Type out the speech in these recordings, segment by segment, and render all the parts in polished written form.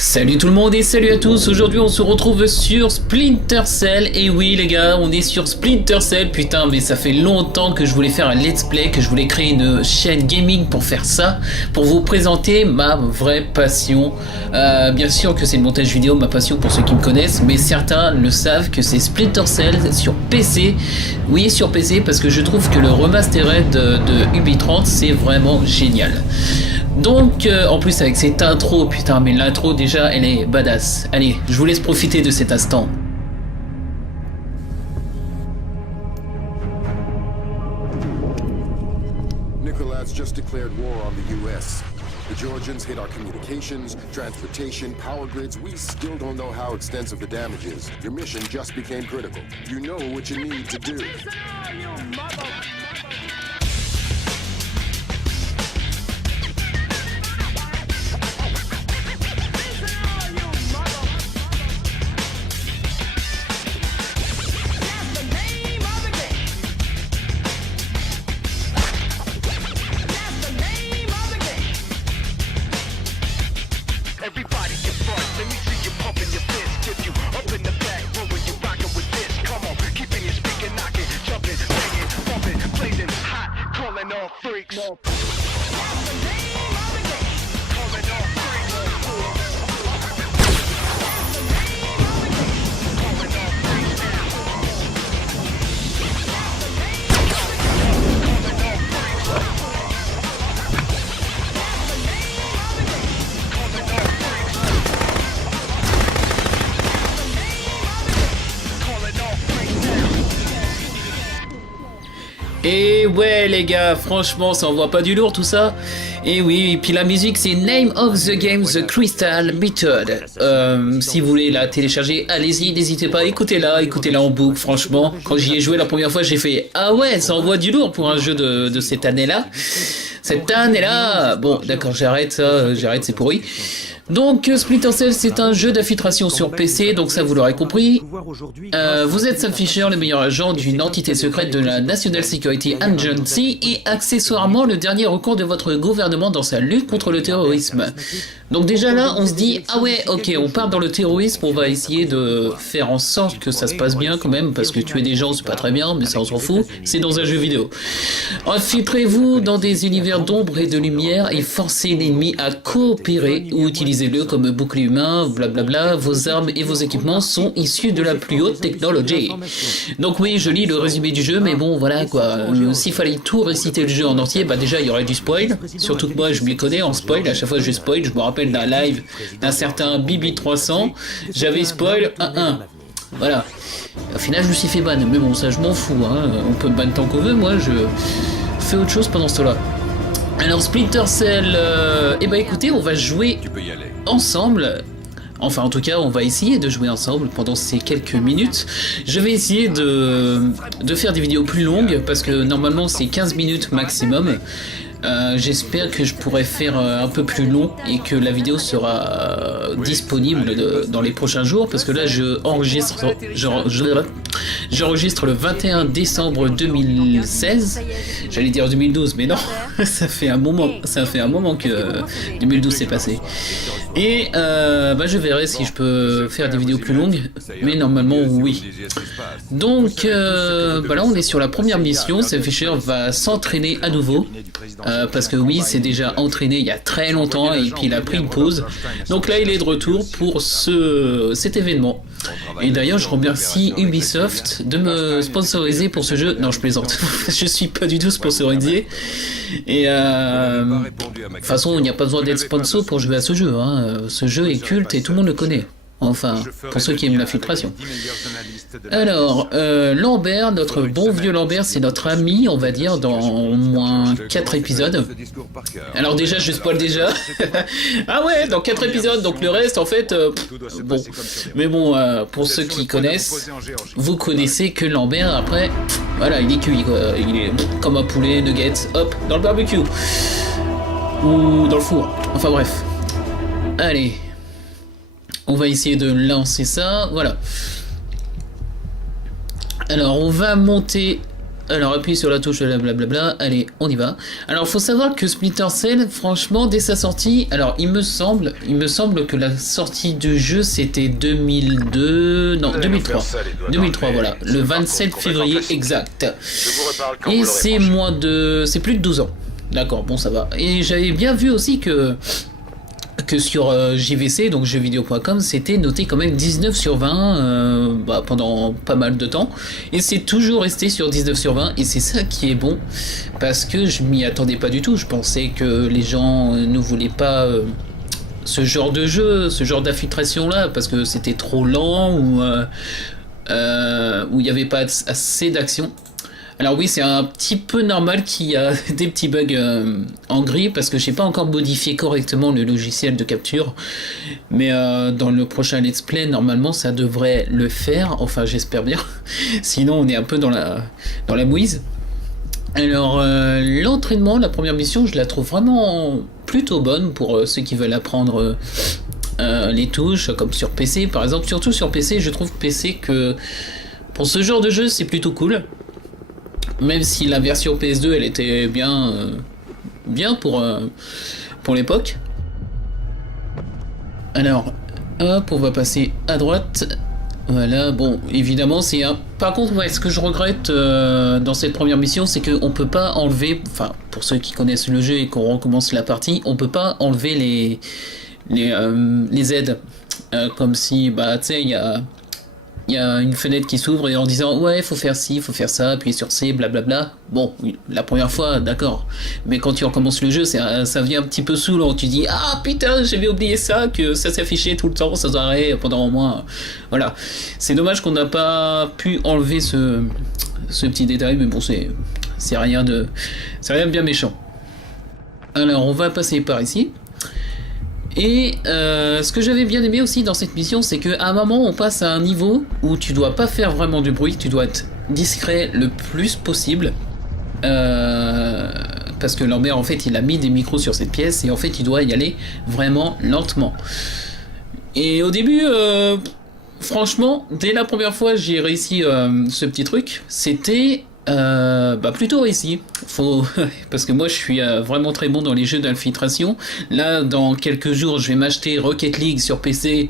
Salut tout le monde et salut à tous. Aujourd'hui on se retrouve sur Splinter Cell. Et oui les gars, on est sur Splinter Cell. Putain, mais ça fait longtemps que je voulais faire un let's play, que je voulais créer une chaîne gaming pour faire ça, pour vous présenter ma vraie passion. Bien sûr que c'est le montage vidéo, ma passion pour ceux qui me connaissent, mais certains le savent que c'est Splinter Cell sur PC. Oui, sur PC, parce que je trouve que le remastered de Ubi30 c'est vraiment génial. Donc, en plus avec cette intro, putain, mais l'intro déjà, elle est badass. Allez, je vous laisse profiter de cet instant. Nicholas just declared war on the U.S. The Georgians hit our communications, transportation, power grids. We still don't know how extensive the damage is. Your mission just became critical. You know what you need to do. Everybody in front, let me see you pumping your fist. If you up in the back, rolling you rockin' with this. Come on, keeping your speaker knocking, jumping, banging, bumping, blazing hot, calling all freaks. Calling all freaks. Calling all freaks now. Et ouais les gars, franchement ça envoie pas du lourd tout ça. Et oui, et puis la musique c'est Name of the Game, The Crystal Method. Si vous voulez la télécharger, allez-y, n'hésitez pas, écoutez-la en boucle. Franchement, quand j'y ai joué la première fois j'ai fait ah ouais, ça envoie du lourd pour un jeu de cette année-là. Cette année-là, bon d'accord, j'arrête ça, c'est pourri. Donc Splinter Cell c'est un jeu d'infiltration sur PC, donc ça vous l'aurez compris. Vous êtes Sam Fisher, le meilleur agent d'une entité secrète de la National Security Agency et accessoirement le dernier recours de votre gouvernement dans sa lutte contre le terrorisme. Donc déjà là on se dit ah ouais ok, on part dans le terrorisme, on va essayer de faire en sorte que ça se passe bien quand même, parce que tuer des gens c'est pas très bien, mais ça on s'en fout, c'est dans un jeu vidéo. Infiltrez-vous dans des univers d'ombre et de lumière et forcez l'ennemi à coopérer ou utilisez-le comme bouclier humain, blablabla. Vos armes et vos équipements sont issus de la plus haute technologie. Donc oui, je lis le résumé du jeu, mais bon voilà quoi, s'il fallait tout réciter le jeu en entier, bah déjà il y aurait du spoil, surtout que moi je m'y connais en spoil, à chaque fois que je spoil, je me rappelle d'un live d'un certain Bibi300, j'avais spoil 1-1. Voilà. Au final je me suis fait ban, mais bon ça je m'en fous, hein. On peut me ban tant qu'on veut, moi je fais autre chose pendant ce temps-là. Alors Splinter Cell, eh ben écoutez, on va jouer ensemble. Enfin en tout cas on va essayer de jouer ensemble pendant ces quelques minutes. Je vais essayer de faire des vidéos plus longues parce que normalement c'est 15 minutes maximum. J'espère que je pourrai faire un peu plus long et que la vidéo sera disponible dans les prochains jours, parce que là j'enregistre le 21 décembre 2016. J'allais dire 2012 mais non, ça fait un moment que 2012 s'est passé. Et bah je verrai si je peux faire des vidéos plus longues, mais normalement oui. Donc bah là on est sur la première mission. Sam Fisher va s'entraîner à nouveau. Parce que oui, c'est déjà entraîné il y a très longtemps et puis il a pris une pause. Donc là, il est de retour pour cet événement. Et d'ailleurs, je remercie Ubisoft de me sponsoriser pour ce jeu. Non, je plaisante. Je suis pas du tout sponsorisé. Et de toute façon, il n'y a pas besoin d'être sponsor pour jouer à ce jeu, hein. Ce jeu est culte et tout le monde le connaît. Enfin, pour ceux qui aiment l'infiltration. Alors, Lambert, notre bon vieux Lambert, c'est notre ami, on va dire, dans au moins 4 épisodes. Alors déjà, je spoil déjà. Ah ouais, dans 4 épisodes, donc le reste, en fait, bon. Mais bon, pour ceux qui connaissent, vous connaissez que Lambert, après, voilà, il est cuit, quoi. Il est comme un poulet, nuggets, hop, dans le barbecue. Ou dans le four. Enfin bref. Allez. On va essayer de lancer ça, voilà. Alors on va monter Alors appuie sur la touche blablabla, allez, on y va. Alors faut savoir que Splinter Cell, franchement, dès sa sortie, alors il me semble que la sortie du jeu c'était 2002, non 2003. 2003 voilà, le 27 février exact. Et c'est c'est plus de 12 ans. D'accord, bon ça va. Et j'avais bien vu aussi que sur JVC, donc jeuxvideo.com, c'était noté quand même 19 sur 20 pendant pas mal de temps. Et c'est toujours resté sur 19 sur 20, et c'est ça qui est bon, parce que je m'y attendais pas du tout. Je pensais que les gens ne voulaient pas ce genre de jeu, ce genre d'infiltration là, parce que c'était trop lent, ou où il n'y avait pas assez d'action. Alors oui, c'est un petit peu normal qu'il y a des petits bugs en gris, parce que j'ai pas encore modifié correctement le logiciel de capture, mais dans le prochain let's play, normalement ça devrait le faire, enfin j'espère bien, sinon on est un peu dans la mouise. Alors l'entraînement, la première mission, je la trouve vraiment plutôt bonne pour ceux qui veulent apprendre les touches, comme sur PC par exemple, surtout sur PC, je trouve PC que pour ce genre de jeu c'est plutôt cool. Même si la version PS2 elle était bien pour l'époque. Alors hop, on va passer à droite. Voilà, bon évidemment c'est un... Par contre ouais, ce que je regrette dans cette première mission, c'est qu'on peut pas enlever, enfin pour ceux qui connaissent le jeu et qu'on recommence la partie, on peut pas enlever les aides, comme si bah tu sais il y a une fenêtre qui s'ouvre et en disant ouais faut faire ci, faut faire ça, appuyer sur C, blablabla. Bon, la première fois d'accord, mais quand tu recommences le jeu, ça devient un petit peu saoulant. Tu dis ah putain j'avais oublié ça, que ça s'affichait tout le temps sans arrêt pendant au moins. Voilà, c'est dommage qu'on n'a pas pu enlever ce petit détail, mais bon c'est rien de bien méchant. Alors on va passer par ici. Et ce que j'avais bien aimé aussi dans cette mission, c'est qu'à un moment on passe à un niveau où tu dois pas faire vraiment du bruit, tu dois être discret le plus possible, parce que Lambert en fait il a mis des micros sur cette pièce et en fait il doit y aller vraiment lentement. Et au début, franchement, dès la première fois j'ai réussi ce petit truc, c'était plutôt réussi. Parce que moi je suis vraiment très bon dans les jeux d'infiltration. Là dans quelques jours je vais m'acheter Rocket League sur PC.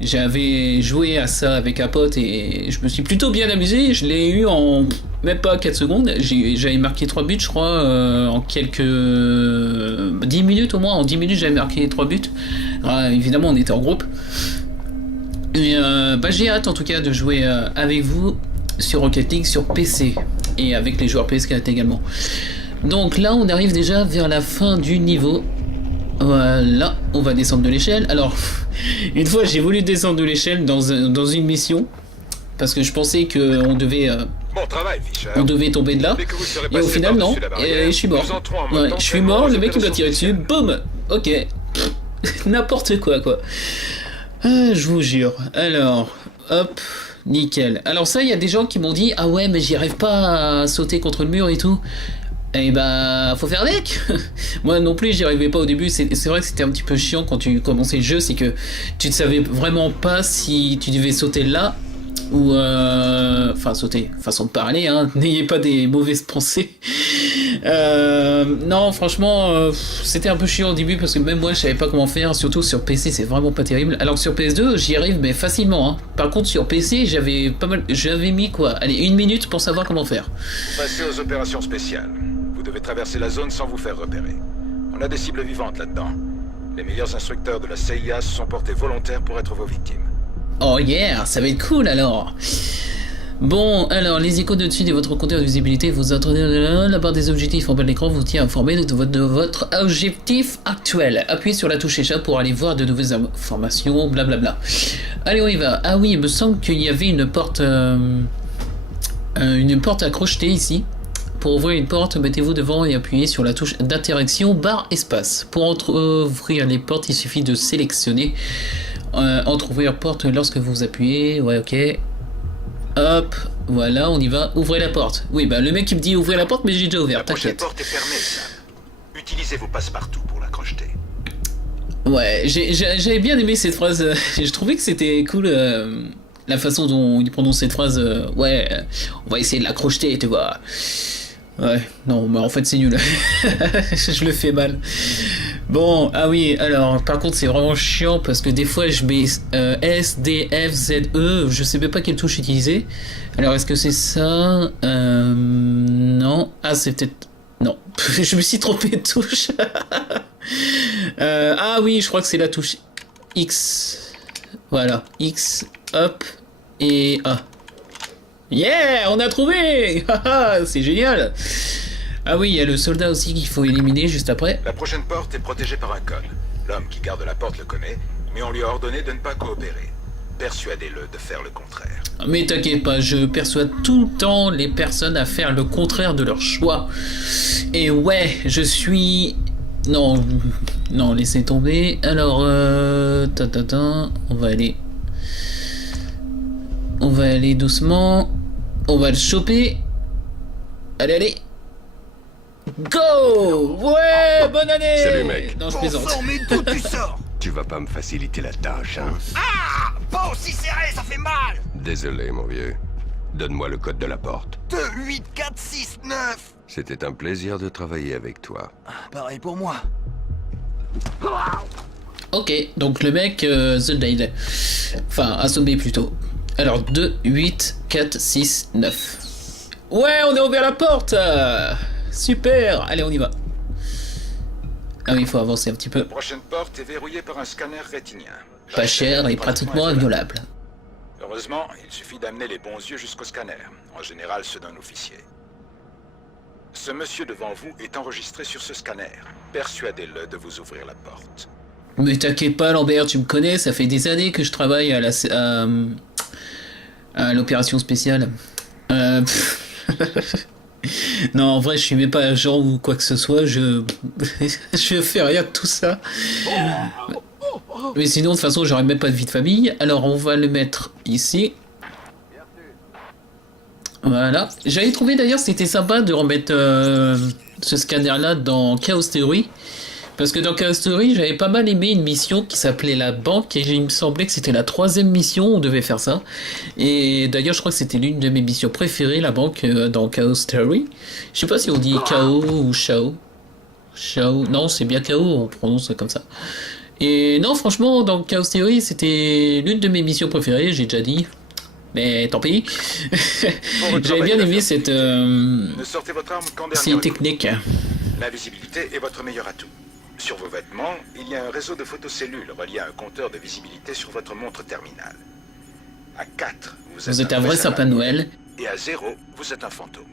J'avais joué à ça avec un pote et je me suis plutôt bien amusé. Je l'ai eu en même pas 4 secondes. J'avais marqué 3 buts je crois en quelques 10 minutes au moins. En 10 minutes j'avais marqué 3 buts. Alors, évidemment on était en groupe. Et j'ai hâte en tout cas de jouer avec vous sur Rocket League sur PC et avec les joueurs PS4 également. Donc là on arrive déjà vers la fin du niveau. Voilà, on va descendre de l'échelle. Alors une fois j'ai voulu descendre de l'échelle dans une mission parce que je pensais que on devait bon travail, Fischer. On devait tomber de là et au final non, et je suis mort. Ouais, je suis mort, le mec il m'a tiré dessus, boum. Ok. N'importe quoi. Je vous jure. Alors hop, nickel. Alors ça, il y a des gens qui m'ont dit ah ouais mais j'y arrive pas à sauter contre le mur et tout. Et bah faut faire avec. Moi non plus j'y arrivais pas au début. C'est vrai que c'était un petit peu chiant quand tu commençais le jeu, c'est que tu ne savais vraiment pas si tu devais sauter là ou enfin sauter, façon de parler hein. N'ayez pas des mauvaises pensées. Non franchement c'était un peu chiant au début parce que même moi je savais pas comment faire, surtout sur PC c'est vraiment pas terrible, alors que sur PS2 j'y arrive mais facilement hein. Par contre sur PC j'avais mis quoi, allez 1 minute pour savoir comment faire. Passez aux opérations spéciales. Vous devez traverser la zone sans vous faire repérer. On a des cibles vivantes là-dedans. Les meilleurs instructeurs de la CIA se sont portés volontaires pour être vos victimes. Oh yeah, ça va être cool alors. Bon, alors, les icônes au-dessus de votre compteur de visibilité, vous entendez la barre des objectifs en bas de l'écran vous tient informé de votre objectif actuel. Appuyez sur la touche échappe pour aller voir de nouvelles informations, blablabla. Allez, on y va. Ah oui, il me semble qu'il y avait une porte à crocheter ici. Pour ouvrir une porte, mettez-vous devant et appuyez sur la touche d'interaction barre espace. Pour ouvrir les portes, il suffit de sélectionner entre-ouvrir porte lorsque vous appuyez. Ouais, ok. Hop, voilà, on y va. Ouvrez la porte. Oui, bah le mec il me dit ouvrez la porte, mais j'ai déjà ouvert, t'inquiète. La prochaine porte est fermée, Sam. Utilisez vos passe-partout pour la crocheter. Ouais, j'avais bien aimé cette phrase. Je trouvais que c'était cool la façon dont il prononce cette phrase, ouais, on va essayer de la crocheter, tu vois. Ouais, non, mais en fait c'est nul. Je le fais mal. Bon, ah oui, alors, par contre c'est vraiment chiant parce que des fois je mets S, D, F, Z, E, je sais même pas quelle touche utiliser. Alors est-ce que c'est ça non. Ah, c'est peut-être... Non, je me suis trompé de touche. Ah oui, je crois que c'est la touche X. Voilà, X, hop, et A. Yeah, on a trouvé. C'est génial. Ah oui, il y a le soldat aussi qu'il faut éliminer juste après. La prochaine porte est protégée par un code. L'homme qui garde la porte le connaît, mais on lui a ordonné de ne pas coopérer. Persuadez-le de faire le contraire. Mais t'inquiète pas, je persuade tout le temps les personnes à faire le contraire de leur choix. Et ouais, je suis... Non, non, laissez tomber. Alors, on va aller... On va aller doucement. On va le choper. Allez, allez. Go! Ouais, bonne année! Salut, mec. Non, je plaisante. Mais d'où tu sors? Tu vas pas me faciliter la tâche, hein? Ah! Pas aussi serré, ça fait mal! Désolé, mon vieux. Donne-moi le code de la porte. 2, 8, 4, 6, 9! C'était un plaisir de travailler avec toi. Pareil pour moi. Ok, donc le mec, The Dial. Enfin, assommé plutôt. Alors, 2, 8, 4, 6, 9. Ouais, on a ouvert la porte! Super! Allez, on y va. Ah oui, il faut avancer un petit peu. La prochaine porte est verrouillée par un scanner rétinien. Pas cher et pratiquement inviolable. Heureusement, il suffit d'amener les bons yeux jusqu'au scanner, en général ceux d'un officier. Ce monsieur devant vous est enregistré sur ce scanner. Persuadez-le de vous ouvrir la porte. Mais t'inquiète pas, Lambert, tu me connais, ça fait des années que je travaille à l'opération spéciale. Non, en vrai, je suis même pas agent ou quoi que ce soit, je fais rien de tout ça. Mais sinon, de toute façon, j'aurais même pas de vie de famille. Alors, on va le mettre ici. Voilà. J'avais trouvé d'ailleurs, c'était sympa de remettre ce scanner-là dans Chaos Theory. Parce que dans Chaos Theory, j'avais pas mal aimé une mission qui s'appelait la banque, et il me semblait que c'était la 3e mission où on devait faire ça. Et d'ailleurs, je crois que c'était l'une de mes missions préférées, la banque, dans Chaos Theory. Je sais pas si on dit Chaos ou Shao. Shao, non, c'est bien Chaos, on prononce comme ça. Et non, franchement, dans Chaos Theory, c'était l'une de mes missions préférées, j'ai déjà dit. Mais tant pis. J'avais bien aimé cette Ne sortez votre arme qu'en dernier technique. L'invisibilité est votre meilleur atout. Sur vos vêtements, il y a un réseau de photocellules relié à un compteur de visibilité sur votre montre terminale. À 4, vous êtes un vrai sapin de Noël. Et à 0, vous êtes un fantôme.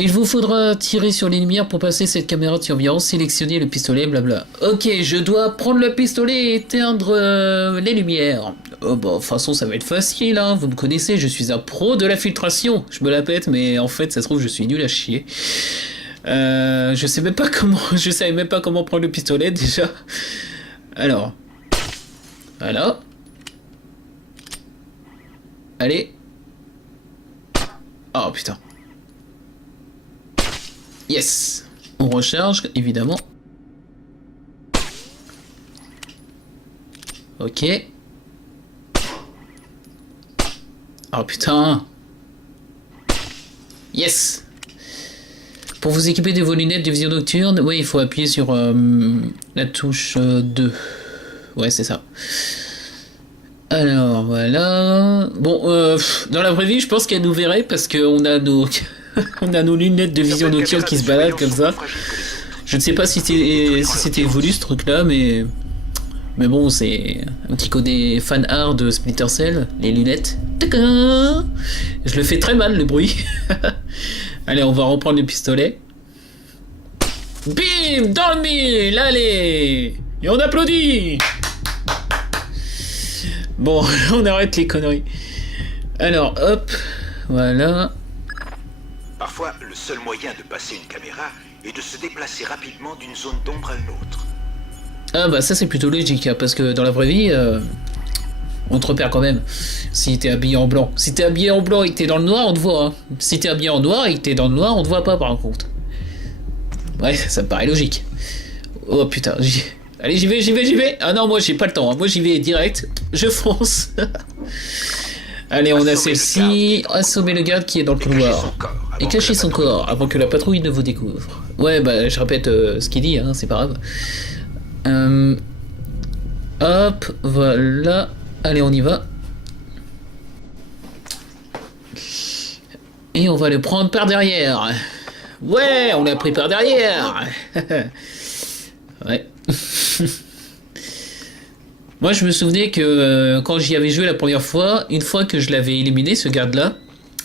Il vous faudra tirer sur les lumières pour passer cette caméra de surveillance, sélectionner le pistolet, blabla. Ok, je dois prendre le pistolet et éteindre les lumières. Oh bah, de toute façon, ça va être facile, hein. Vous me connaissez, je suis un pro de la filtration. Je me la pète, mais en fait, ça se trouve, je suis nul à chier. Je sais même pas comment... Je savais même pas comment prendre le pistolet, déjà. Alors. Voilà. Allez. Oh, putain. Yes. On recharge, évidemment. Ok. Oh putain. Yes. Pour vous équiper de vos lunettes de vision nocturne, oui, il faut appuyer sur la touche 2. Ouais, c'est ça. Alors, voilà. Bon, dans la vraie vie, je pense qu'elle nous verrait parce qu'on a nos... On a nos lunettes de vision nocturne qui se baladent comme ça. Je ne sais pas si c'était voulu ce truc là, mais bon, c'est un petit côté fan art de Splinter Cell, les lunettes. Je le fais très mal le bruit. Allez, on va reprendre le pistolet. Bim, dans le mille, allez, et on applaudit. Bon, on arrête les conneries. Alors, hop, voilà. Parfois, le seul moyen de passer une caméra est de se déplacer rapidement d'une zone d'ombre à une autre. Ah bah ça c'est plutôt logique, hein, parce que dans la vraie vie, on te repère quand même. Si t'es habillé en blanc. Si t'es habillé en blanc et que t'es dans le noir, on te voit. Hein. Si t'es habillé en noir et que t'es dans le noir, on te voit pas par contre. Ouais, ça me paraît logique. Oh putain, allez, j'y vais. Ah non, moi j'ai pas le temps, hein. Moi j'y vais direct, je fonce. Allez, on a celle-ci. Assommer le garde qui est dans le couloir. Et cacher son corps avant que la patrouille ne vous découvre. Ouais, bah je répète ce qu'il dit, hein, c'est pas grave. Hop, voilà. Allez, on y va. Et on va le prendre par derrière. Ouais, on l'a pris par derrière. Ouais. Moi, je me souvenais que quand j'y avais joué la première fois, une fois que je l'avais éliminé, ce garde-là,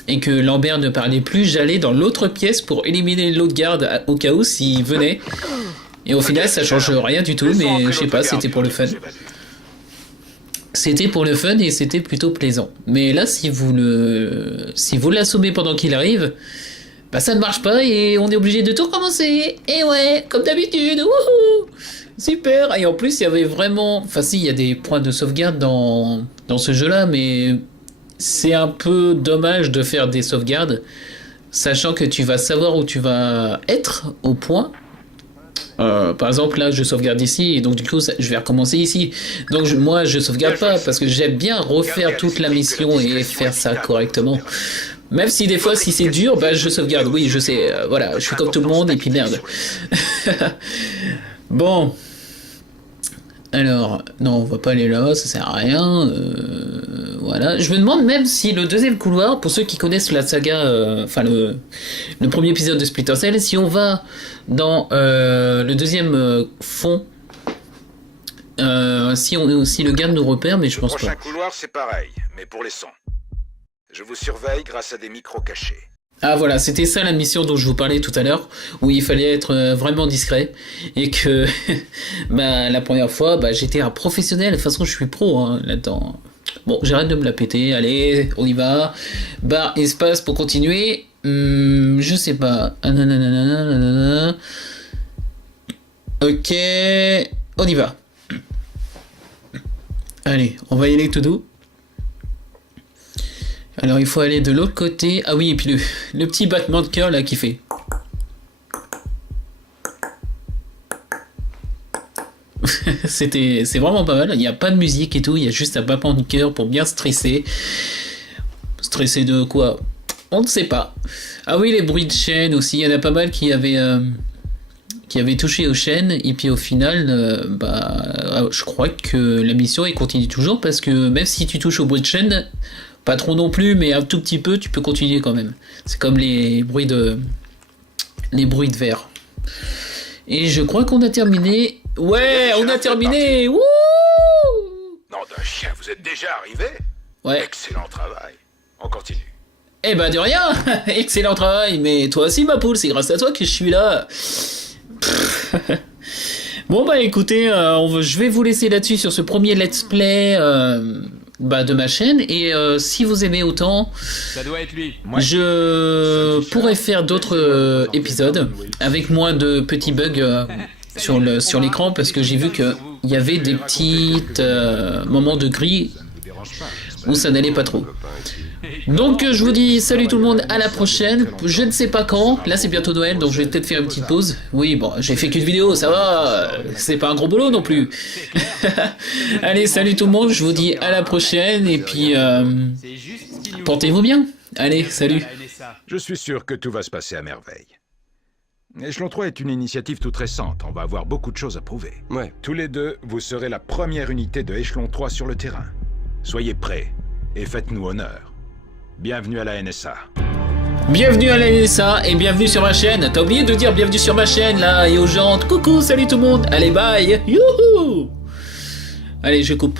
et que Lambert ne parlait plus, j'allais dans l'autre pièce pour éliminer l'autre garde au cas où s'il venait. Et au final, ça change rien du tout, mais je sais pas, c'était pour le fun. C'était pour le fun et c'était plutôt plaisant. Mais là, si vous l'assommez pendant qu'il arrive, bah ça ne marche pas et on est obligé de tout recommencer. Et ouais, comme d'habitude. Wouhou! Super. Et en plus, il y avait vraiment... Enfin si, il y a des points de sauvegarde dans ce jeu-là, mais c'est un peu dommage de faire des sauvegardes, sachant que tu vas savoir où tu vas être au point. Par exemple, là, je sauvegarde ici, et donc du coup, je vais recommencer ici. Donc moi, je sauvegarde pas, parce que j'aime bien refaire toute la mission et faire ça correctement. Même si des fois, si c'est dur, bah je sauvegarde. Oui, je sais, voilà, je suis comme tout le monde, et puis merde. Bon. Alors, non, on va pas aller là, ça sert à rien. Voilà. Je me demande même si le deuxième couloir, pour ceux qui connaissent la saga, enfin le premier épisode de Splinter Cell, si on va dans le deuxième fond, si le garde nous repère, mais je pense pas. Le prochain couloir, c'est pareil, mais pour les sons. Je vous surveille grâce à des micros cachés. Ah voilà, c'était ça la mission dont je vous parlais tout à l'heure, où il fallait être vraiment discret, et que bah, la première fois, bah, j'étais un professionnel, de toute façon je suis pro hein, là-dedans. Bon, j'arrête de me la péter, allez, on y va. Barre espace pour continuer, je sais pas. Ok, on y va. Allez, on va y aller tout doux. Alors il faut aller de l'autre côté. Ah oui, et puis le petit battement de cœur là qui fait. C'est vraiment pas mal. Il n'y a pas de musique et tout. Il y a juste un battement de cœur pour bien stresser. Stresser de quoi? On ne sait pas. Ah oui, les bruits de chaîne aussi. Il y en a pas mal qui avaient touché aux chaînes. Et puis au final, bah, je crois que la mission elle continue toujours parce que même si tu touches aux bruits de chaîne. Pas trop non plus, mais un tout petit peu, tu peux continuer quand même. C'est comme les bruits de verre. Et je crois qu'on a terminé. Ouais, on a terminé. Wouh! Non d'un chien, vous êtes déjà arrivé? Ouais. Excellent travail. On continue. Eh ben de rien. Excellent travail. Mais toi aussi ma poule, c'est grâce à toi que je suis là. Bon bah écoutez, je vais vous laisser là-dessus sur ce premier let's play. De ma chaîne et si vous aimez autant, ça doit être lui. Je pourrais faire d'autres épisodes avec moins de petits bugs sur l'écran parce que j'ai vu que il y avait des petits moments de gris où ça n'allait pas trop. Donc je vous dis salut tout le monde, à la prochaine. Je ne sais pas quand, là c'est bientôt Noël donc je vais peut-être faire une petite pause. Oui bon, j'ai fait qu'une vidéo, ça va, c'est pas un gros boulot non plus. Allez salut tout le monde, je vous dis à la prochaine et puis portez-vous bien. Allez salut. Je suis sûr que tout va se passer à merveille. Échelon 3 est une initiative toute récente, on va avoir beaucoup de choses à prouver. Ouais. Tous les deux, vous serez la première unité de Échelon 3 sur le terrain. Soyez prêts et faites-nous honneur. Bienvenue à la NSA. Bienvenue à la NSA et bienvenue sur ma chaîne. T'as oublié de dire bienvenue sur ma chaîne là et aux gens. Coucou, salut tout le monde. Allez bye. Youhou. Allez, je coupe.